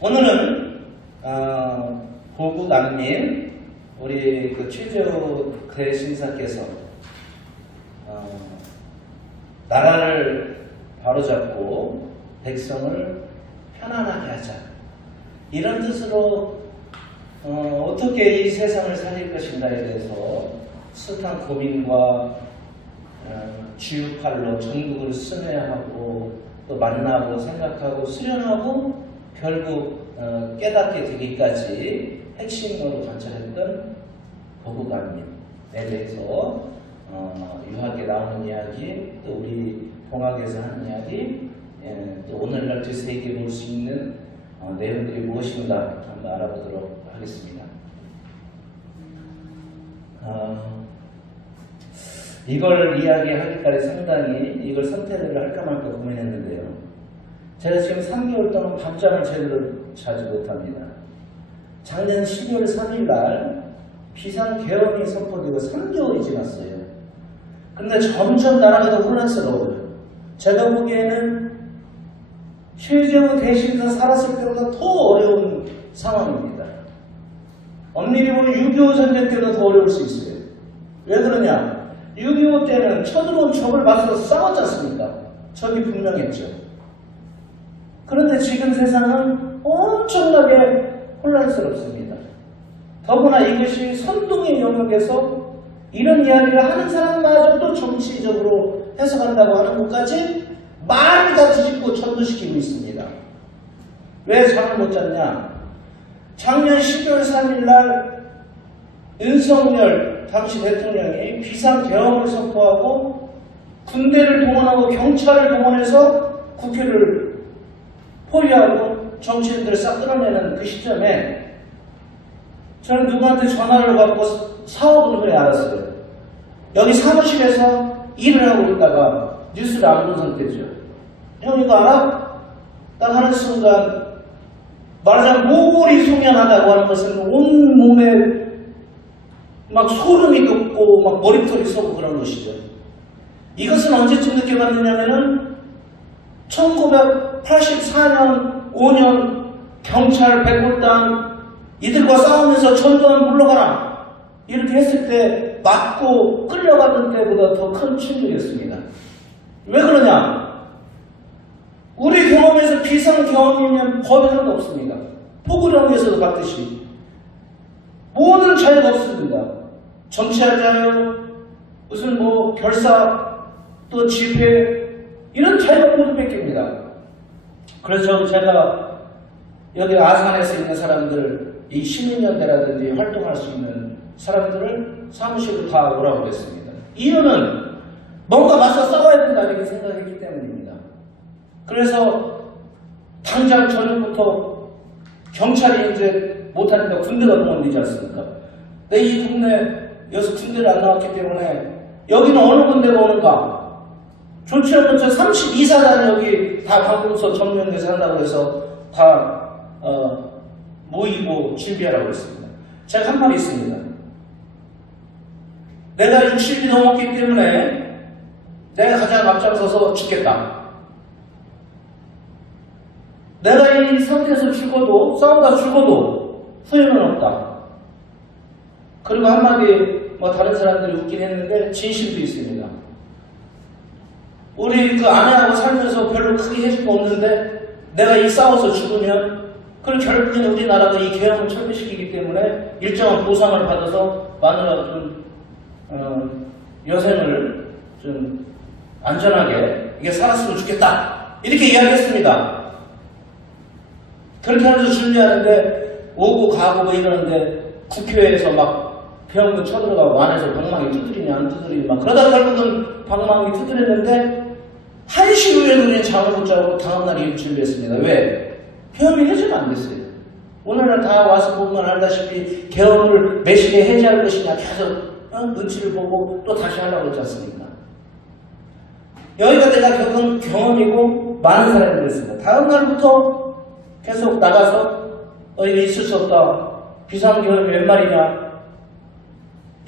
오늘은 고국 난민 우리 최재호 대신사께서 나라를 바로잡고 백성을 편안하게 하자 이런 뜻으로 어떻게 이 세상을 살릴 것인가에 대해서 숱한 고민과 주유팔로 전국을 순회하고 또 만나고 생각하고 수련하고 결국 깨닫게 되기까지 핵심으로 관찰했던 고국난민에 대해서 유학에 나오는 이야기, 또 우리 봉학에서 하는 이야기, 또 오늘날 되새겨 볼 수 있는 내용들이 무엇인가 한번 알아보도록 하겠습니다. 이걸 이야기하기까지 상당히 이걸 선택을 할까 말까 고민했는데요. 제가 지금 3개월 동안 밤잠을 제대로 자지 못합니다. 작년 12월 3일 날 비상계엄이 선포되고 3개월이 지났어요. 근데 점점 나라가 더 혼란스러워요. 제가 보기에는 최재호 대신사 살았을 때보다 더 어려운 상황입니다. 엄밀히 보면 6.25 전쟁 때보다 더 어려울 수 있어요. 왜 그러냐? 6.25 때는 쳐들어온 적을 맞서서 싸웠지 않습니까? 적이 분명했죠. 그런데 지금 세상은 엄청나게 혼란스럽습니다. 더구나 이것이 선동의 영역에서 이런 이야기를 하는 사람마저도 정치적으로 해석한다고 하는 것까지 말을 다 뒤집고 전도시키고 있습니다. 왜 잠을 못 잤냐? 작년 12월 3일 날 윤석열 당시 대통령이 비상계엄을 선포하고 군대를 동원하고 경찰을 동원해서 국회를 포위하고 정치인들을 싹 끌어내는 그 시점에 저는 누구한테 전화를 받고 4억 후에 알았어요. 여기 사무실에서 일을 하고 있다가 뉴스를 안 본 상태죠. 형 이거 알아? 딱 하는 순간 말하자면 모골이 송연하다고 하는 것은 온몸에 막 소름이 돋고 막 머리털이 쏘고 그런 것이죠. 이것은 언제쯤 느껴봤느냐면은 1984년 5년 경찰 백골단 이들과 싸우면서 전두환 물러가라 이렇게 했을 때 맞고 끌려가던 때보다 더 큰 충격이었습니다. 왜 그러냐? 우리 경험에서 비상경험이면 법이 하나도 없습니다. 포구령에서도 봤듯이 모든 자유가 없습니다. 정치하자요, 무슨 뭐 결사, 또 집회 이런 자유가 모두 뺏깁니다. 그래서 제가 여기 아산에서 있는 사람들, 이 시민연대라든지 활동할 수 있는 사람들을 사무실로 다 오라고 그랬습니다. 이유는 뭔가 맞서 싸워야 된다 이렇게 생각했기 때문입니다. 그래서 당장 저녁부터 경찰이 이제 못하니까 군대가 동원되지 않습니까? 근데 이 동네 여기서 군대를 안 나왔기 때문에 여기는 어느 군대가 오는가? 좋지 않은 저 32사단 여기 다 방공서 정면에서 한다고 해서 다 모이고 준비하라고 했습니다. 제가 한 말이 있습니다. 내가 60이 넘었기 때문에 내가 가장 앞장서서 죽겠다. 내가 이 상태에서 죽어도 싸우다 죽어도 소용은 없다. 그리고 한마디 다른 사람들이 웃긴 했는데 진심도 있습니다. 우리 그 아내하고 살면서 별로 크게 해줄 거 없는데 내가 이 싸워서 죽으면 그럼 결국에는 우리나라가 이 계엄을 철폐시키기 때문에 일정한 보상을 받아서 마누라가 좀 여생을 좀 안전하게 이게 살았으면 좋겠다 이렇게 이야기했습니다. 그렇게 하면서 준비하는데 오고 가고 뭐 이러는데 국회에서 막 병원 쳐들어가고 안에서 방망이 두드리냐 안 두드리냐 막 그러다 결국은 방망이 두드렸는데 1시 후에는 우리는 잠을 못 자고 다음날 일을 준비했습니다. 왜? 계엄이 해제가 안 됐어요. 오늘날 다 와서 보면 알다시피 계엄을 몇 시에 해제할 것이냐 계속 눈치를 보고 또 다시 하려고 했지 않습니까? 여기가 내가 겪은 경험이고 많은 사람이 그랬습니다. 다음날부터 계속 나가서 이게 있을 수 없다. 비상계엄이 웬 말이냐.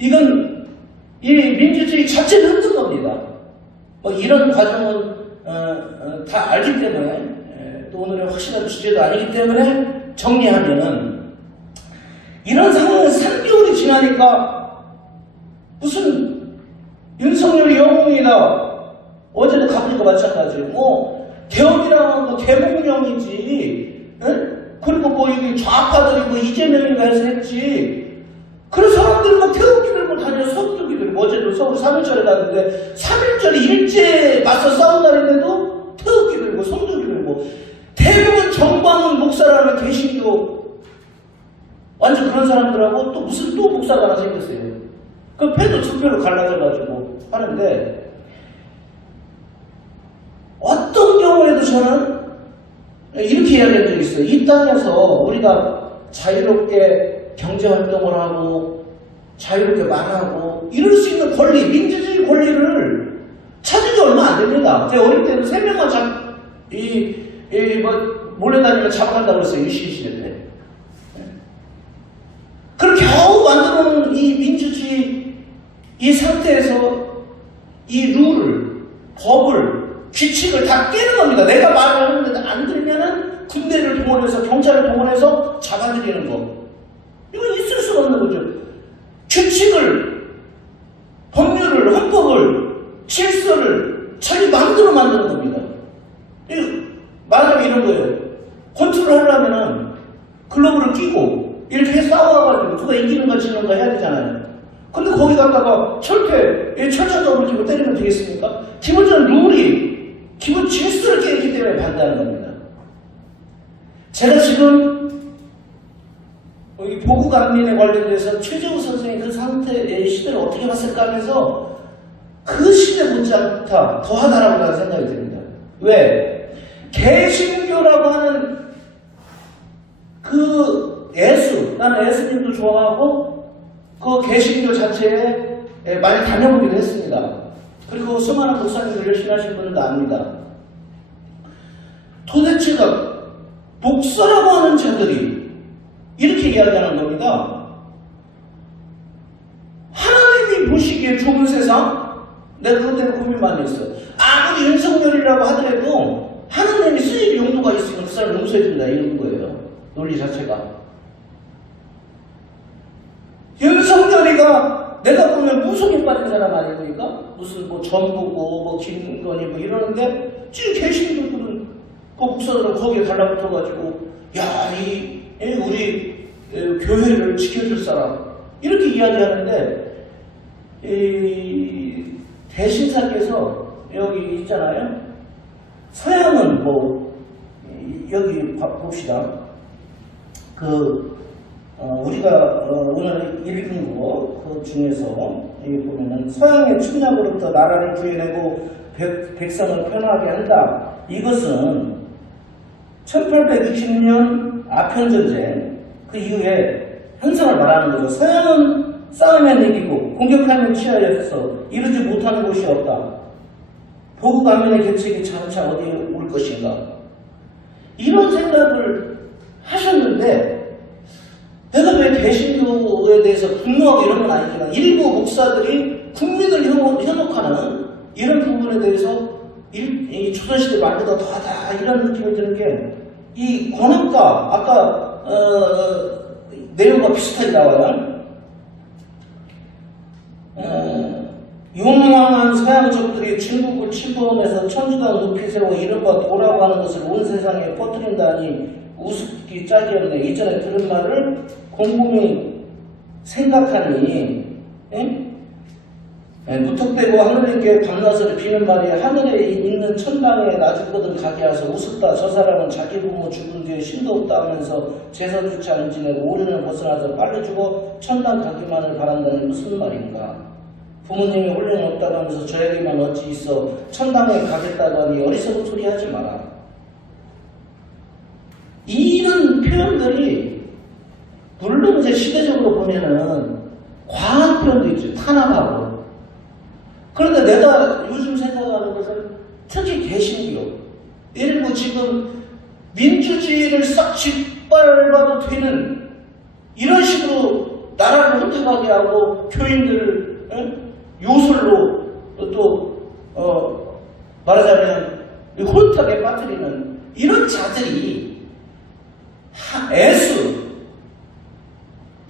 이건 이 민주주의 자체를 흔든 겁니다. 이런 과정은 다 알기 때문에 오늘의 확실한 주제도 아니기 때문에 정리하면은 이런 상황은 3개월이 지나니까 무슨 윤석열이 영웅이다. 어제도 가보니까 마찬가지예요. 뭐 개헌이라는 거 개몽령이지. 그리고 뭐 여기 좌파들이 뭐 이재명인가 해서 했지. 그런 사람들 막 태극기 들고 다녀. 서투기 들고. 어제도 서울 3.1절에 갔는데 3.1절이 일제 맞서 싸운 날인데도 태극기 들고 손두기 들고. 대부분 정광훈 목사라는 개신교 완전 그런 사람들하고 또 무슨 또 목사가 하나 생겼어요. 그 패도 투표로 갈라져가지고 하는데 어떤 경우에도 저는 이렇게 이야기한 적이 있어요. 이 땅에서 우리가 자유롭게 경제활동을 하고 자유롭게 말하고 이럴 수 있는 권리, 민주주의 권리를 찾은 지 얼마 안 됩니다. 제가 어릴 때는 3명만 몰래다니면 잡아간다고 했어요. 유신 시대 때. 그걸 겨우 만들어 놓은 이 민주주의 이 상태에서 이 룰을, 법을, 규칙을 다 깨는 겁니다. 내가 말을 하는데 안 들으면은 군대를 동원해서 경찰을 동원해서 잡아들이는 거. 이건 있을 수가 없는 거죠. 규칙을, 법률을, 헌법을, 질서를 자기 마음대로 만드는 겁니다. 말하자면 이런 거예요. 컨트롤 하려면은 글러브를 끼고 이렇게 싸워가지고 누가 이기는 거 지는 거 해야 되잖아요. 근데 거기 갔다가 철저적으로 끼고 때리면 되겠습니까? 기본적인 룰이 기본 질서를 깨기 때문에 반대하는 겁니다. 제가 지금 여기 보국안민에 관련돼서 최재우 선생이 그 상태의 시대를 어떻게 봤을까 하면서 그 시대 못지않다 더하다라고 나는 생각이 듭니다. 왜? 개신교라고 하는 그 예수, 나는 예수님도 좋아하고 그 개신교 자체에 많이 다녀보기도 했습니다. 그리고 수많은 목사님들 열심히 하신 분들도 압니다. 도대체가 목사라고 하는 자들이 이렇게 이야기하는 겁니다. 하나님이 보시기에 좋은 세상? 내가 그것 때문에 고민 많이 했어. 아무리 윤석열이라고 하더라도 하나님이 쓰일 용도가 있으면 그 사람 용서해 준다 이런 거예요. 논리 자체가. 윤석열이가 내가 보면 무속에 빠진 사람 아닙니까? 무슨 뭐 전부고 뭐 김건희 뭐 이러는데 지금 개신교들은 그 목사들은 거기에 달라붙어가지고 야, 우리 교회를 지켜줄 사람 이렇게 이야기하는데 대신사께서 여기 있잖아요. 서양은 뭐 여기 봅시다. 우리가 오늘 읽은 거 그 중에서 여기 보면은 서양의 침략으로부터 나라를 구해내고 백성을 편하게 한다. 이것은 1860년 아편전쟁 그 이후에 현상을 말하는 거죠. 서양은 싸우면 이기고 공격하면 취하여서 이루지 못하는 곳이 없다. 보국안민의 계책이 장차 어디에 올 것인가. 이런 생각을 하셨는데 내가 왜 개신교에 대해서 분노하고 이런 건 아니지만 일부 목사들이 국민을 현혹하는 이런 부분에 대해서 이 조선시대 말보다 더하다 이런 느낌이 드는 게 이 권한과 아까 내용과 비슷하게 나와요. 용망한 서양적들이 중국을 침범해서 천주당 높이 세워 이른바 도라고 하는 것을 온 세상에 퍼뜨린다니 우습기 짝이 없네. 이전에 들은 말을 곰곰이 생각하니 무턱대고 하늘님께 밤낮을 비는 말이 하늘에 있는 천당에 나죽거든 가게 하서 우습다. 저 사람은 자기 부모 죽은 뒤에 신도 없다 하면서 제사조차 안 지내고 오류는 벗어나서 빨리 죽어 천당 가기만을 바란다는 무슨 말인가. 부모님이 홀령 없다고 하면서 저에게만 어찌 있어 천당에 가겠다고 하니 어리석은 소리 하지 마라. 이런 표현들이 물론 이제 시대적으로 보면은 과한 표현도 있죠. 탄압하고. 그런데 내가 요즘 생각하는 것은 특히 개신교. 예를 들고 지금 민주주의를 싹 짓밟아도 되는 이런 식으로 나라를 혼탁하게 하고 교인들을 요술로 또 말하자면 혼탁에 빠뜨리는 이런 자들이 애수,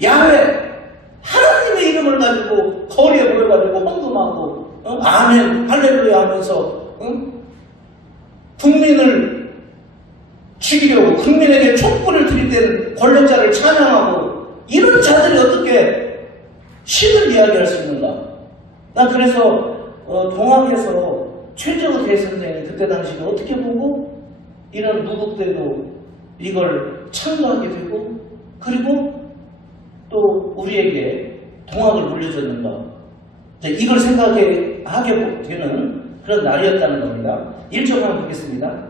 야훼, 하나님의 이름을 가지고 거리에 모여가지고 헌금하고 아멘, 할렐루야 하면서 국민을 죽이려고 국민에게 촛불을 들이댄 권력자를 찬양하고 이런 자들이 어떻게 신을 이야기할 수 있는가? 난 그래서 동학에서 최재호 대선생이 그때 당시에 어떻게 보고 이런 무국대도 이걸 참가하게 되고 그리고 또 우리에게 동학을 물려줬는가? 이걸 생각하게 되는 그런 날이었다는 겁니다. 1조 한번 보겠습니다.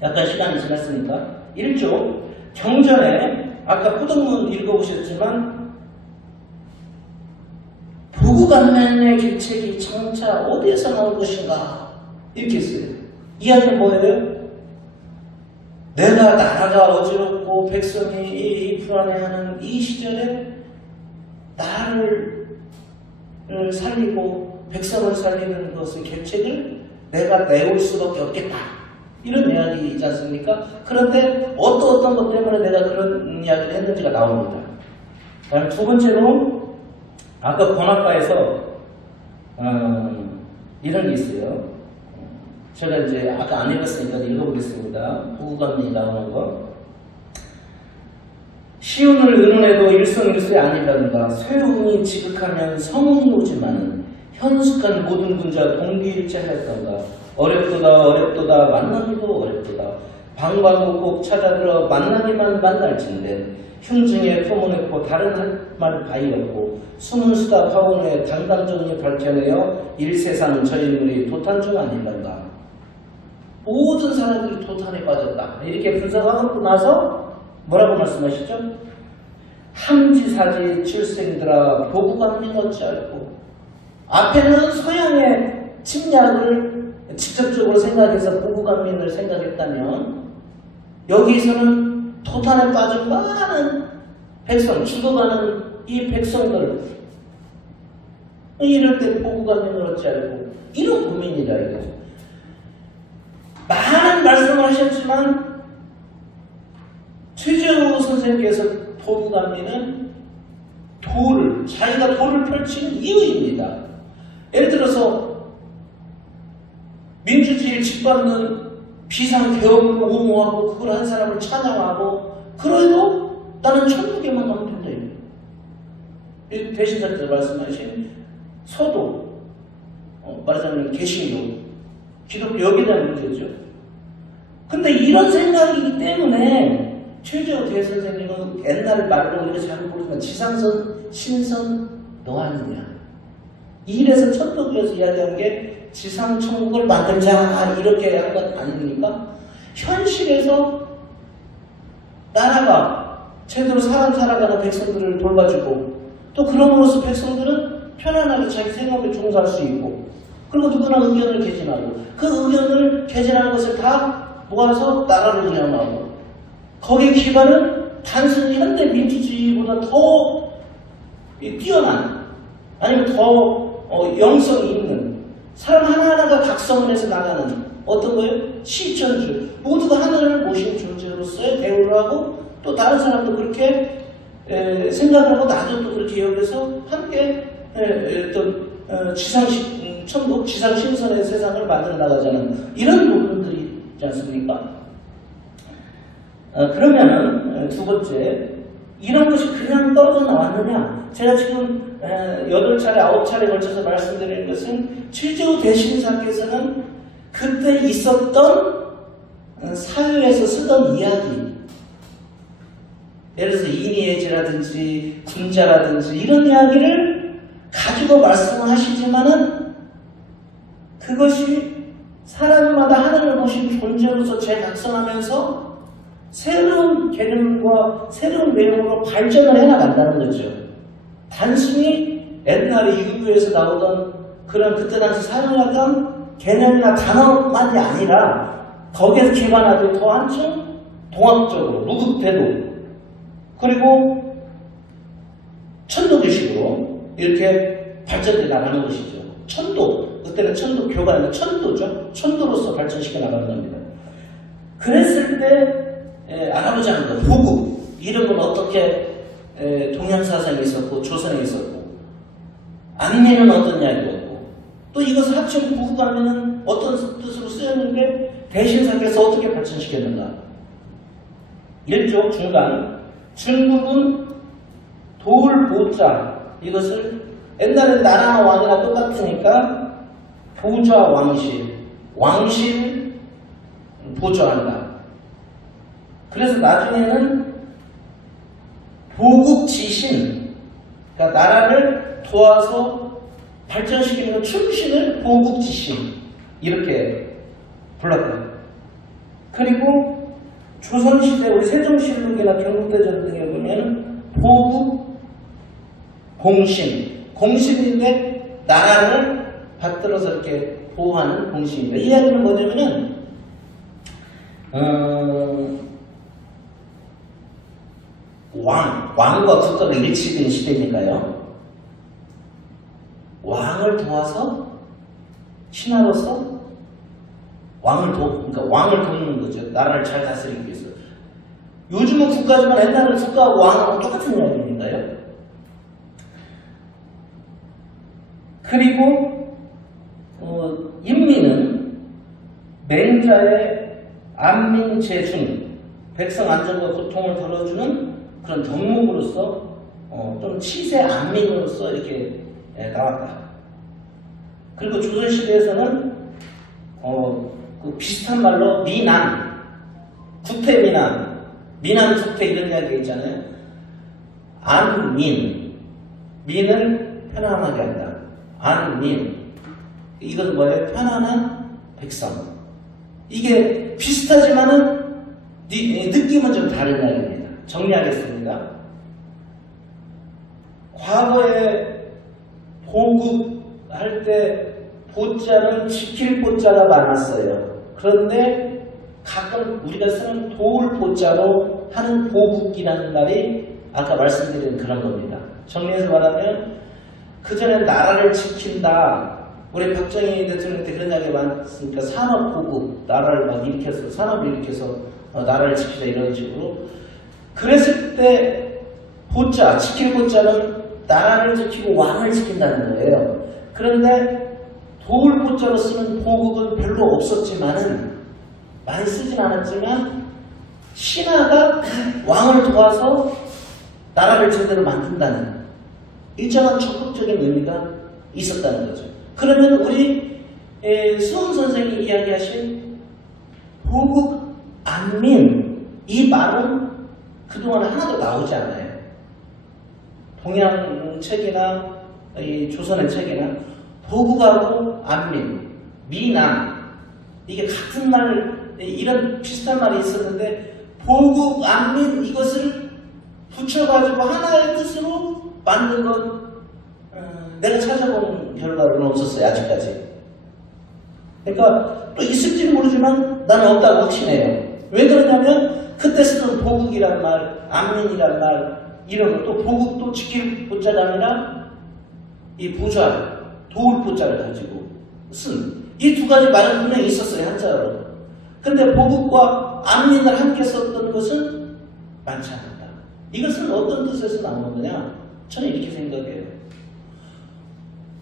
약간 시간이 지났으니까 1조 경전에 아까 후동문 읽어보셨지만 보구간면의 길책이 장차 어디에서 나올 것인가 이렇게 했어요. 이야기는 뭐예요? 내가 나라가 어지럽고 백성이 이 불안해하는 이 시절에 나를 살리고 백성을 살리는 것의 계책을 내가 내올 수밖에 없겠다. 이런 이야기이지 않습니까? 그런데 어떤 것 때문에 내가 그런 이야기를 했는지가 나옵니다. 다음 두 번째로 아까 번학가에서 이런 게 있어요. 제가 이제 아까 안 읽었으니까 읽어보겠습니다. 보구감이 나오는 거. 시온을 의논해도 일성일소에 아니란다. 쇠웅이 지극하면 성운이 오지만은 현숙한 모든 군자 동기일체하였던가. 어렵도다 만나기도 어렵도다. 방방곡곡 찾아들어 만나기만 만날진데 흉증에 포문했고 다른 말 바이었고 숨은 수다 파원에 당당정리 밝혀내어 일세상 저 인물이 도탄 중 아닐런가. 모든 사람들이 도탄에 빠졌다. 이렇게 분석하고 나서 뭐라고 말씀하시죠? 함지사지 출생들아 보구감이 어찌할꼬. 앞에는 서양의 침략을 직접적으로 생각해서 보구감민을 생각했다면 여기서는 도탄에 빠진 많은 백성, 죽어가는 이 백성들 이럴 때 보구감민을 어찌할꼬. 이런 고민이다 이거죠. 많은 말씀을 하셨지만 최재호 선생님께서 보구감민은 자기가 도를 펼치는 이유입니다. 예를 들어서 민주주의를 짓밟는 비상개혁을 옹호하고 그걸 한 사람을 찬양하고 그래도 나는 천국에만 가면 된다. 대신사께서 말씀하신 서도 말하자면 개신교 기독교 여기에 대한 문제죠. 근데 이런 생각이기 때문에 최재호 대선생님은 옛날 말로 이렇게 잘 모르지만 지상선, 신선, 너 아니냐. 이래서 천도교에서 이야기한 게 지상천국을 만들자 이렇게 한 것 아닙니까? 현실에서 나라가 제대로 살아가는 백성들을 돌봐주고 또 그럼으로써 백성들은 편안하게 자기 생업에 종사할 수 있고 그리고 누구나 의견을 개진하고 그 의견을 개진하는 것을 다 모아서 나라를 운영하고 거기에 기반은 단순히 현대 민주주의보다 더 뛰어난 아니면 더 영성이 있는 사람 하나하나가 각성을 해서 나가는 어떤 거예요? 실천주 모두가 하늘을 모신 존재로서의 대우를 하고 또 다른 사람도 그렇게 생각을 하고 나도 또 그렇게 여기서 함께 천국 지상신선의 세상을 만들어 나가자는 이런 부분들이 있지 않습니까? 그러면은 두 번째 이런 것이 그냥 떨어져 나왔느냐? 제가 지금 8차례, 9차례 걸쳐서 말씀드리는 것은 최재호 대신사께서는 그때 있었던 사회에서 쓰던 이야기 예를 들어서 이니에지라든지 군자라든지 이런 이야기를 가지고 말씀을 하시지만은 그것이 사람마다 하늘을 보신 존재로서 재각성하면서 새로운 개념과 새로운 내용으로 발전을 해나간다는 거죠. 단순히 옛날에 유교에서 나오던 그런 그때 당시 사용하던 개념이나 단어만이 아니라 거기에서 기반하고 더 한층 동학적으로 무극대도 그리고 천도교식으로 이렇게 발전돼 나가는 것이죠. 천도, 그때는 천도교가 아니라 천도죠. 천도로서 발전시켜 나가는 겁니다. 그랬을 때 알아보자 하는 거. 보국. 이름은 어떻게 동양사상에 있었고 조선에 있었고 안민은 어떤 이야기였고 또 이것을 합치고 보국안민은 어떤 뜻으로 쓰였는데 대신사께서 어떻게 발전시켰는가. 1조 중간 중국은 도울보자 이것을 옛날에 나라나 왕이나 똑같으니까 보좌 왕실 보좌한다. 그래서 나중에는 보국지신 그러니까 나라를 도와서 발전시키는 충신을 보국지신 이렇게 불렀다. 그리고 조선시대 우리 세종실록이나 경국대전 등에 보면 보국 공신인데 나라를 받들어서 이렇게 보호하는 공신입니다. 이 이야기는 뭐냐면은 왕과 국가가 일치된 시대니까요. 왕을 도와서 신하로서 그러니까 왕을 돕는 거죠. 나라를 잘 다스리기 위해서. 요즘은 국가지만 옛날은 국가하고 왕하고 똑같은 이야기니까요. 그리고 인민은 맹자의 안민재중 백성 안전과 고통을 덜어주는 그런 덕목으로서 좀 치세 안민으로서 이렇게 나왔다. 그리고 조선시대에서는 그 비슷한 말로 미남, 구태미남, 미남구태 이런 이야기가 있잖아요. 민을 편안하게 한다. 안민. 이건 뭐예요? 편안한 백성. 이게 비슷하지만은 느낌은 좀 다른 이야기입니다. 정리하겠습니다. 과거에 보국할 때 보자는 지킬 보자가 많았어요. 그런데 가끔 우리가 쓰는 도울 보자로 하는 보국이라는 말이 아까 말씀드린 그런 겁니다. 정리해서 말하면 그전에 나라를 지킨다. 우리 박정희 대통령 때 그런 이야기 많았으니까 산업보국, 나라를 막 일으켜서 산업을 일으켜서 나라를 지키자 이런 식으로. 그랬을 때 보자, 지킬 보자는 나라를 지키고 왕을 지킨다는 거예요. 그런데 도울 보자로 쓰는 보국은 별로 없었지만은 많이 쓰진 않았지만 신하가 왕을 도와서 나라를 제대로 만든다는 일정한 적극적인 의미가 있었다는 거죠. 그러면 우리 수홍 선생이 이야기하신 보국 안민 이 말은 그동안 하나도 나오지 않아요. 동양 책이나 이 조선의 책이나 보국하고 안민, 미남 이게 같은 말 이런 비슷한 말이 있었는데 보국, 안민 이것을 붙여가지고 하나의 뜻으로 만든 건 내가 찾아본 결과로는 없었어요. 아직까지. 그러니까 또 있을지는 모르지만 나는 없다고 확신해요. 왜 그러냐면 그때 쓰던 보국이란 말, 안민이란 말 이런 거 또 보국도 지킬 보자가 아니라 이 보좌, 도울 보자를 가지고 쓴 이 두 가지 말은 분명히 있었어요. 한자로. 근데 보국과 안민을 함께 썼던 것은 많지 않았다. 이것은 어떤 뜻에서 나오는 거냐? 저는 이렇게 생각해요.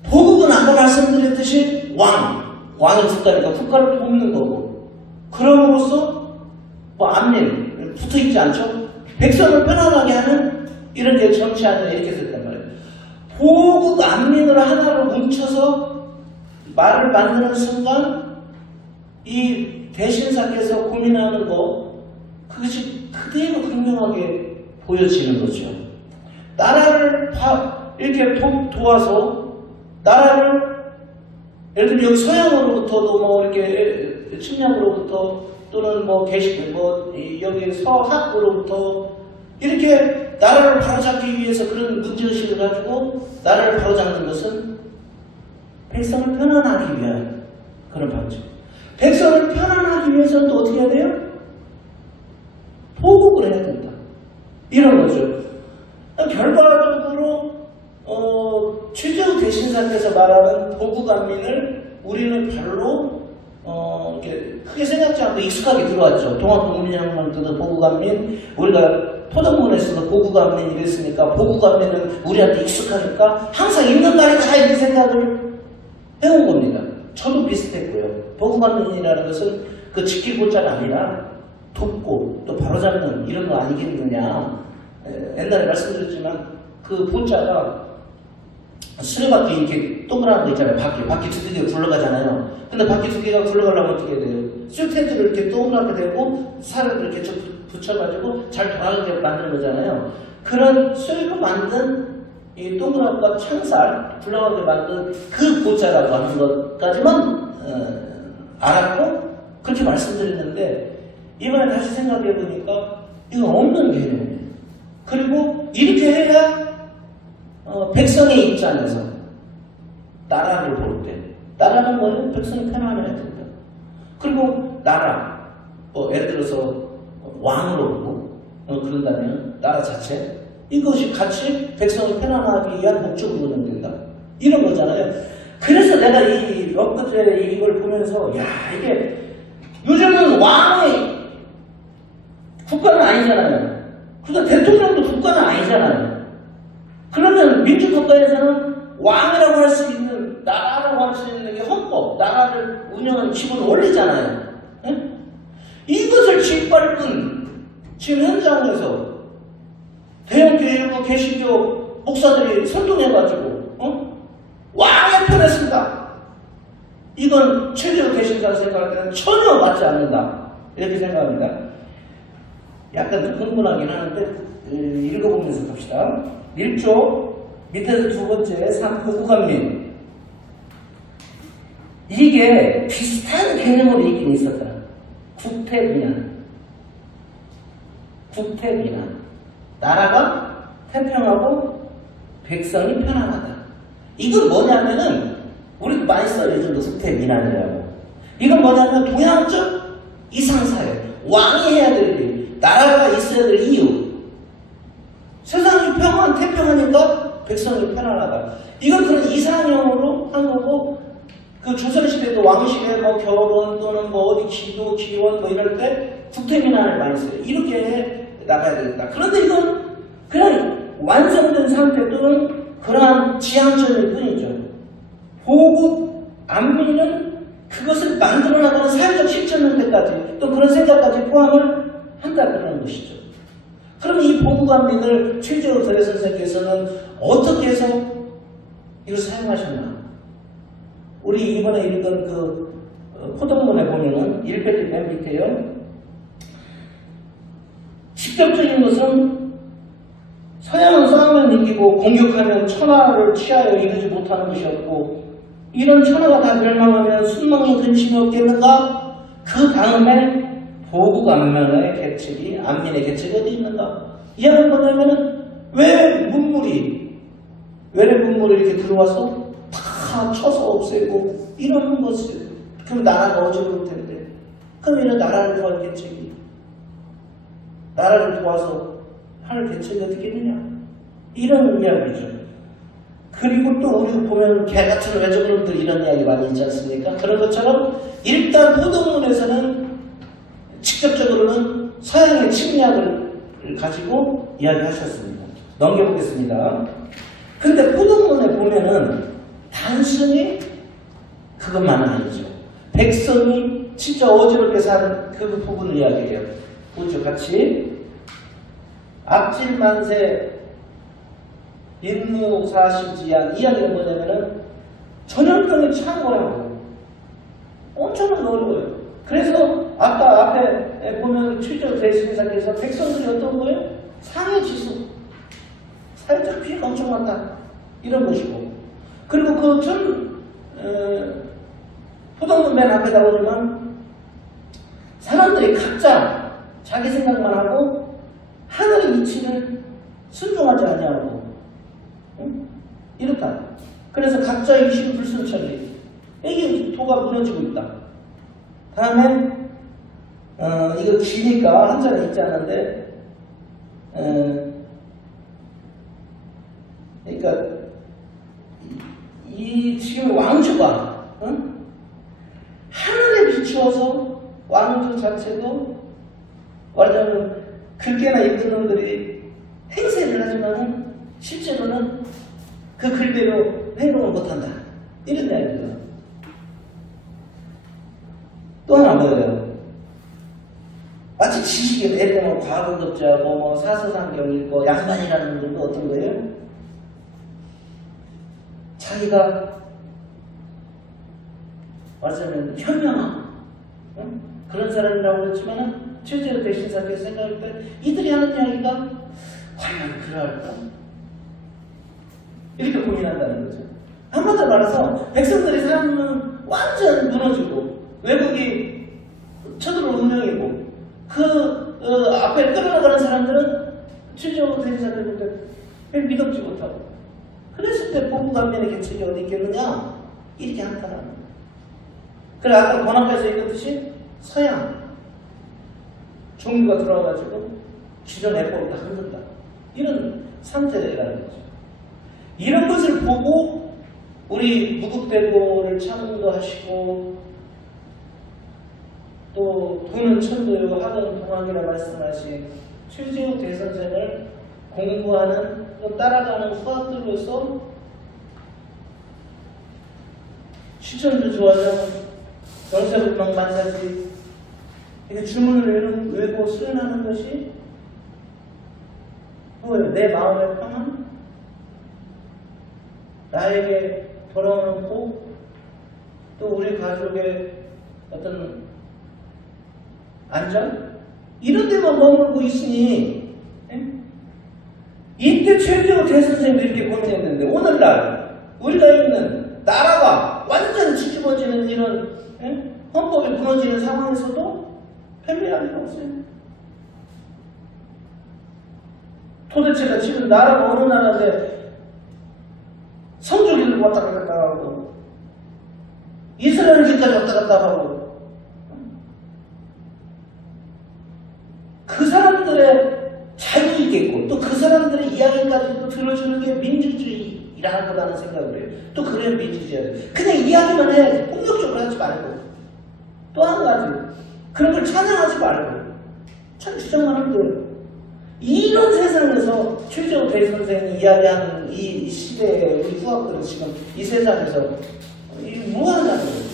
보국은 아까 말씀드렸듯이 왕을 국가니까 국가를 돕는 거고 그럼으로써 뭐 안민 붙어있지 않죠? 백성을 편안하게 하는 이런 게 정치하자 이렇게 썼단 말이에요. 보국 안민을 하나로 뭉쳐서 말을 만드는 순간 이 대신사께서 고민하는 거 그것이 그대로 극명하게 보여지는 거죠. 나라를 이렇게 도와서 나라를 예를 들면 여기 서양으로부터도 뭐 이렇게 침략으로부터 또는 뭐 여기 서학으로부터 이렇게 나라를 바로잡기 위해서 그런 문제의식을 가지고 나라를 바로잡는 것은 백성을 편안하기 위한 그런 방식. 백성을 편안하기 위해서는 또 어떻게 해야 돼요? 보국을 해야 된다. 이런 거죠. 결과적으로 최재우 대신사께서 말하는 보국안민을 우리는 별로 이렇게 크게 생각지 않고 익숙하게 들어왔죠. 동학국민혁명 때도 보구간민, 우리가 포동문에서도 보구간민 이랬으니까 보구간민은 우리한테 익숙하니까 항상 있는 말이 다 이렇게 생각을 해온 겁니다. 저도 비슷했고요. 보구간민이라는 것은 그 지킬 보자가 아니라 돕고 또 바로잡는 이런 거 아니겠느냐. 옛날에 말씀드렸지만 그 보자가 수레바퀴 이렇게 동그란 거 있잖아요. 바퀴 두 개가 굴러가잖아요. 근데 바퀴 두 개가 굴러가려면 어떻게 돼요? 쇠텐트를 이렇게 동그랗게 대고 살을 이렇게 쭉 붙여가지고 잘 돌아가게 만드는 거잖아요. 그런 쇠로 만든 이 동그랗고 창살 굴러가게 만든 그 보자라고 하는 것까지만 알았고 그렇게 말씀드렸는데 이번에 다시 생각해 보니까 이건 없는 개념이에요. 그리고 이렇게 해야 백성의 입장에서 나라를 볼 때 나라는 뭐예요? 백성이 편안해야 된다. 그리고 나라 예를 들어서 왕으로 보고 그런다면 나라 자체 이것이 같이 백성을 편안하기 위한 목적으로 된다. 이런 거잖아요. 그래서 내가 이 엊그제 이걸 보면서 야 이게 요즘은 왕의 국가는 아니잖아요. 그러니까 대통령도 국가는 아니잖아요. 그러면 민주국가에서는 왕이라고 할 수 있는, 나라라고 할 수 있는 게 헌법, 나라를 운영하는 기본 원리잖아요. 에? 이것을 짓밟은 지금 현장에서 대형 교회고 개신교 목사들이 선동해가지고 왕의 편에 쓴다. 이건 최대로 계신다고 생각할 때는 전혀 맞지 않는다. 이렇게 생각합니다. 약간 좀 흥분하긴 하는데 읽어보면서 갑시다. 1조 밑에서 두 번째 3 보구간민. 이게 비슷한 개념으로 있긴 있었다. 국태민안. 국태민안. 나라가 태평하고 백성이 편안하다. 이건 뭐냐면은 우리도 많이 써요. 요즘도 국태민안이라고. 이건 뭐냐면 동양적 이상사회. 왕이 해야 될 일. 나라가 있어야 될 이유. 세상이 태평하니까 백성이 편안하다. 이건 그런 이상형으로 한 거고, 그 조선시대도 왕실에 뭐 결혼 또는 뭐 어디 기도, 기원 뭐 이럴 때 국태민안을 많이 써요. 이렇게 나가야 되겠다. 그런데 이건 그냥 완성된 상태 또는 그러한 지향점일 뿐이죠. 보국, 안민은 그것을 만들어 나가는 사회적 실천 때까지 또 그런 생각까지 포함을 한다 그러는 것이죠. 그럼 이 보국안민을 최재호 대 선생께서는 어떻게 해서 이걸 사용하셨나? 우리 이번에 읽은 그 포동문에 보면은 1페이지 맨 밑에요. 직접적인 것은 서양은 싸우면 이기고 공격하면 천하를 취하여 이루지 못하는 것이었고, 이런 천하가 다 멸망하면 순망이 근심이 없겠는가? 그 다음에 보국안면의 계책이, 안민의 계책이 어디 있는가? 이 말은 뭐냐면은 외래 문물이 이렇게 들어와서 다 쳐서 없애고 이런 것을, 그럼 나라가 어지러울 텐데, 그럼 이런 나라를 도와줄 계책이, 나라를 도와서 할 계책이 어떻게 있느냐? 이런 이야기죠. 그리고 또 우리가 보면 개같은 외적놈들 이런 이야기 많이 있지 않습니까? 그런 것처럼 일단 포동문에서는 직접적으로는 서양의 침략을 가지고 이야기하셨습니다. 넘겨보겠습니다. 근데 포동문에 보면은 단순히 그것만은 아니죠. 백성이 진짜 어지럽게 사는 그 부분을 이야기해요. 보죠, 같이. 악질만세 인무사심지한. 이야기는 뭐냐면은 전염병이 창궐하고 엄청나게 어려워요. 그래서 아까 앞에 보면 최재호 대신사께서 백성들이 어떤 거예요? 상해지수, 사회적 피해가 엄청 많다, 이런 것이고, 그리고 그 포동문 맨 앞에다 보면 사람들이 각자 자기 생각만 하고 하늘의 이치를 순종하지 아니하고, 응? 이렇다. 그래서 각자의 이심 불순천리, 이게 도가 무너지고 있다. 다음에 이거 기니까 한자는 있지 않은데, 그러니까 이 지금 왕조가 하늘의 자체도 말하자면 글깨나 읽은 놈들이 행세를 하지만은 실제로는 그 글대로 행동을 못한다. 이런 이야기입니다. 또 하나 뭐예요? 마치 지식에 예를 들면 과거급제하고 뭐 사서상경 읽고 양반이라는 분도 어떤 거예요? 자기가 말하자면 현명한 그런 사람이라고 그랬지만은 최재호 대신사께서 생각할 때 이들이 하는 이야기가 과연 그럴까? 이렇게 고민한다는 거죠. 한마디로 말해서 백성들이 사는 완전 무너지고 외국이 쳐들어올 운명이고 그 앞에 끌어나가는 사람들은 최재호 대신사를 볼 때 별 믿음지 못하고 그랬을 때 복부감면의 개척이 어디 있겠느냐? 이렇게 한다는 거예요. 그래 아까 번학에서 읽었듯이 서양 종교가 들어와가지고 기존 애법을 다 흔든다. 이런 상태라는 거죠. 이런 것을 보고 우리 무국대고를 참도하시고 또 돈은 천도요 학은 동학이라 말씀하신 최재호 대선생을 공부하는 또 따라가는 후학들로서 실천도 좋아하는 영세불망 만사지 이게 주문을 외고 수련하는 것이 뭐예요? 내 마음의 평안? 나에게 돌아오는 복? 또 우리 가족의 어떤 안전? 이런 데만 머물고 있으니 이때 최재호 대선생도 이렇게 고민했는데 오늘날 우리가 있는 나라가 완전 뒤집어지는 이런 헌법이 무너지는 상황에서도 편리할 게 없어요. 도대체가 지금 나라가 어느 나라인데 성주기를 왔다 갔다 하고 이스라엘까지 왔다 갔다 하고 그 사람들의 자유이겠고 또 그 사람들의 이야기까지도 들어주는 게 민주주의라는 생각을 해요. 또 그래야 민주주의야. 그냥 이야기만 해야지. 폭력적으로 하지 말고. 또 한 가지. 그런 걸 찬양하지 말고. 참 주장만 하면 돼요. 이런 세상에서 최재호 대선생이 이야기하는 이 시대의 우리 후학들은 지금 이 세상에서 무한하는 거예요.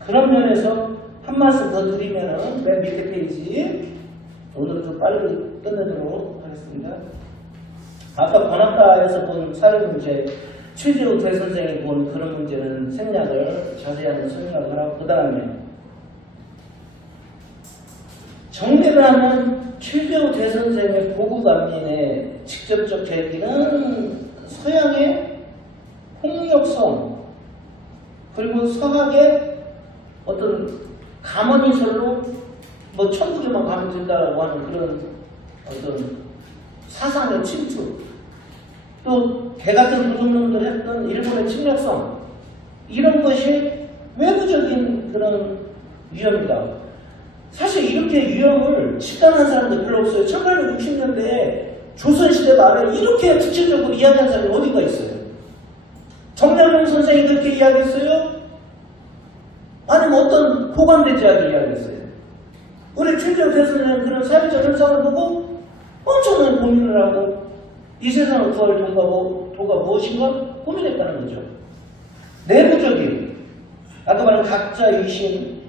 그런 면에서 한 말씀 더 드리면은 맨 밑에 페이지 오늘은 좀 빨리 끝내도록 하겠습니다. 아까 번학가에서 본 사회 문제, 최재호 대선생이 본 그런 문제는 생략을 자세한 설명을 하고 그 다음에 정리를 하면 최재호 대선생의 보고감민의 직접적 계기는 서양의 폭력성 그리고 서학의 어떤 가머니설로 뭐 천국에만 가면 된다고 하는 그런 어떤 사상의 침투 또 개같은 도둑놈들 했던 일본의 침략성 이런 것이 외부적인 그런 위험이다. 사실 이렇게 위험을 직감한 사람도 별로 없어요. 1860년대에 조선시대 말에 이렇게 구체적으로 이야기한 사람이 어디가 있어요? 정약용 선생이 그렇게 이야기했어요? 아니면 어떤 보관대제학이 이야기했어요? 우리 최재호 대선생은 그런 사회적 현상을 보고 엄청난 고민을 하고 이 세상을 구할 도가 무엇인가 고민했다는 거죠. 내부적인 아까 말한 각자 유신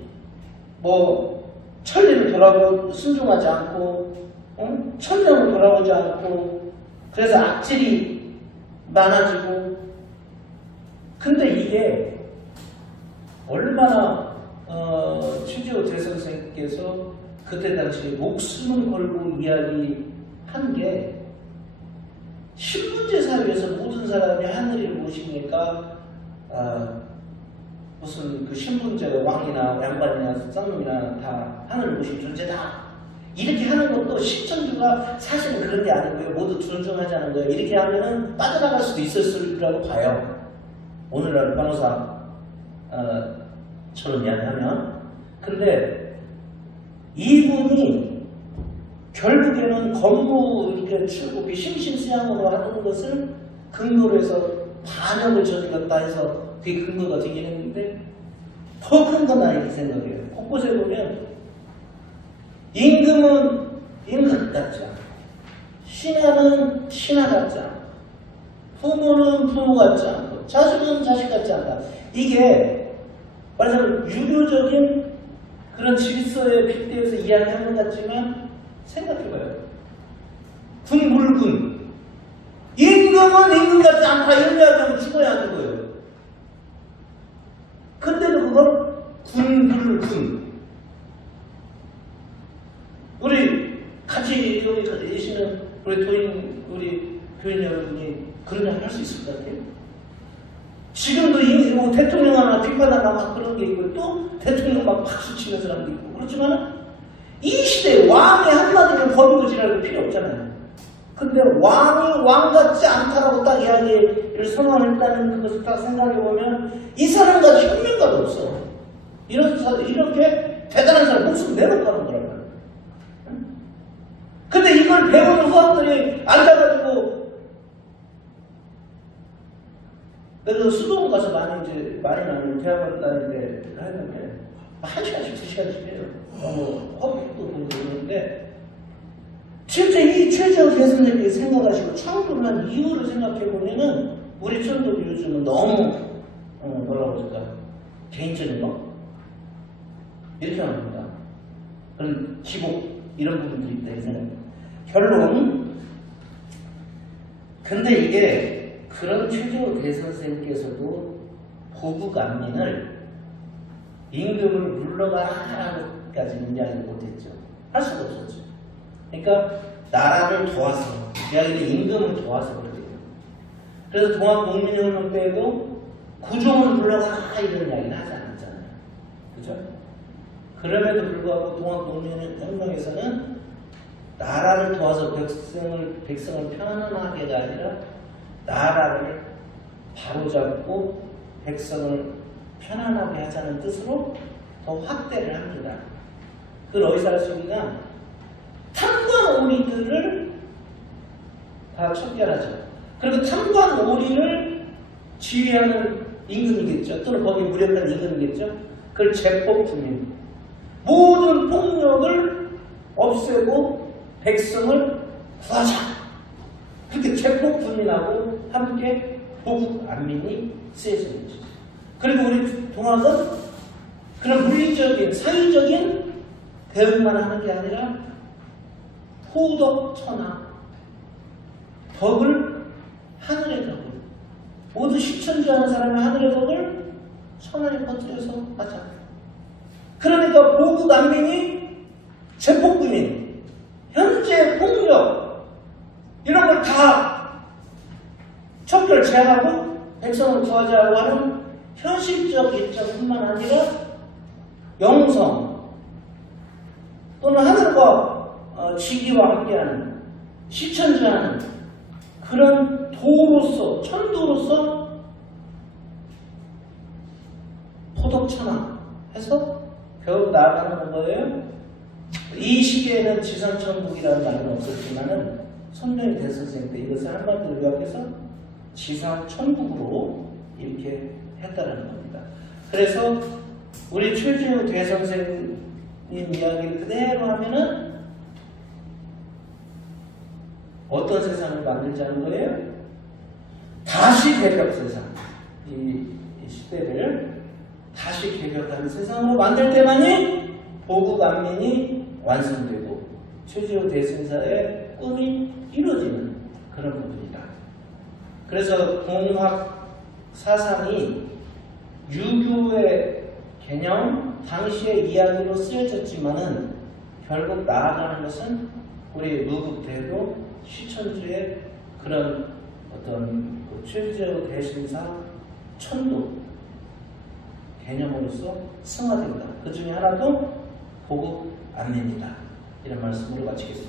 뭐 천리를 돌아보고 순종하지 않고 천령을 돌아보지 않고 그래서 악질이 많아지고 근데 이게 얼마나 최재호 대선생께서 그때 당시 목숨을 걸고 이야기한 게 신분제 사회에서 모든 사람이 하늘을 모시니까 무슨 그 신분제가 왕이나 양반이나 쌍놈이나 다 하늘을 모신 존재다 이렇게 하는 것도 실천주가 사실은 그런 게 아니고요. 모두 존중하자는 거예요. 이렇게 하면은 빠져나갈 수도 있었을라고 봐요. 오늘날 변호사 처럼 이야기하면 근데 이분이 결국에는 건무 이렇게 출국이 심심수양으로 하는 것을 근거로 해서 반역을 저질렀다 해서 그게 근거가 되긴 했는데 더 큰 건 아니게 생각해요. 곳곳에 보면 임금은 임금 같지 않고, 신하는 신하 같지 않고, 부모는 부모 같지 않고, 자식은 자식 같지 않다. 이게 말하자면 유교적인 그런 질서에 빗대어서 이야기하는 것 같지만 생각해봐요. 군불군. 임금은 임금 같지 않다. 이런 이야기하면 죽어야 안 죽어요. 근데도 그걸 군불군. 우리 같이 여기 계시는 우리 도인, 우리 교인 여러분이 그런 이야기 할 수 있을 것 같아요? 지금도 뭐 대통령 하나 비판하나 막 그런 게 있고, 또 대통령 막 박수 치는 사람도 있고, 그렇지만 이 시대에 왕이 한마디면 거두고 지랄할 필요 없잖아요. 근데 왕이 왕 같지 않다라고 딱 이야기를 선언했다는 그것을 딱 생각해보면 이 사람과 혁명가도 없어. 이렇게 대단한 사람 목숨 내놓고 하는 거란 말이야. 근데 이걸 배우는 후학들이 앉아가지고, 내가 수도원 가서 많이 나는 대학원 다닐 때 하는데, 1시간씩, 2시간씩 해요. 허브도 보고 그러는데, 진짜 이 최재형 교수님이 생각하시고 창조한 이유를 생각해보면은, 우리 천도도 요즘은 너무, 뭐라고 할까, 개인적인 거? 이렇게 합니다. 그런 기복, 이런 부분들이 있다, 이 생각입니다. 결론, 근데 이게 그런 최재호 대선생께서도 보국 안민을 임금을 물러가라고까지는 이야기를 못했죠. 할 수가 없었죠. 그러니까 나라를 도와서, 이야기는 임금을 도와서 그래요. 그래서 동학농민혁명 빼고 구종을 물러가라 이런 이야기는 하지 않았잖아요. 그죠? 그럼에도 불구하고 동학농민혁명에서는 나라를 도와서 백성을 편안하게가 아니라 나라를 바로잡고 백성을 편안하게 하자는 뜻으로 더 확대를 합니다. 그걸 어디서 할 수 있느냐? 탐관오리들을 다 척결하죠. 그리고 탐관오리를 지휘하는 임금이겠죠. 또는 거기 무력한 임금이겠죠. 그걸 제법군인. 모든 폭력을 없애고 백성을 구하자. 그렇게 제폭군인하고 함께 보국 안민이 쓰여진 거죠. 그리고 우리 동학은 그런 물리적인, 사회적인 대응만 하는 게 아니라 호덕천하, 덕을, 하늘의 덕을, 모두 시천주하는 사람의 하늘의 덕을 천하에 퍼뜨려서 하자. 그러니까 보국 안민이 제폭군인, 현재 폭력, 이런 걸 다 척결 제하고 백성을 구하자고 하는 현실적 입장뿐만 아니라 영성 또는 하늘과 지기와 함께하는 시천주하는 그런 도로서, 천도로서 포덕천하 해서 결국 나아가는 거예요. 이 시기에는 지상천국이라는 말은 없었지만은 손명희 대선생 때 이것을 한마디로 요약해서 지상천국으로 이렇게 했다라는 겁니다. 그래서 우리 최재형 대선생님 이야기를 그대로 하면은 어떤 세상을 만들자는 거예요? 다시 개벽 세상. 이 시대를 다시 개벽하는 세상으로 만들 때만이 보국 안민이 완성되고 최재호 대선사의 꿈이 이루어지는 그런 부분이다. 그래서 공학 사상이 유교의 개념, 당시의 이야기로 쓰여졌지만은 결국 나아가는 것은 우리 무국대도 시천주의 그런 어떤 최재호 대신사 천도 개념으로서 승화된다. 그 중에 하나도 보국 안민이다. 이런 말씀으로 마치겠습니다.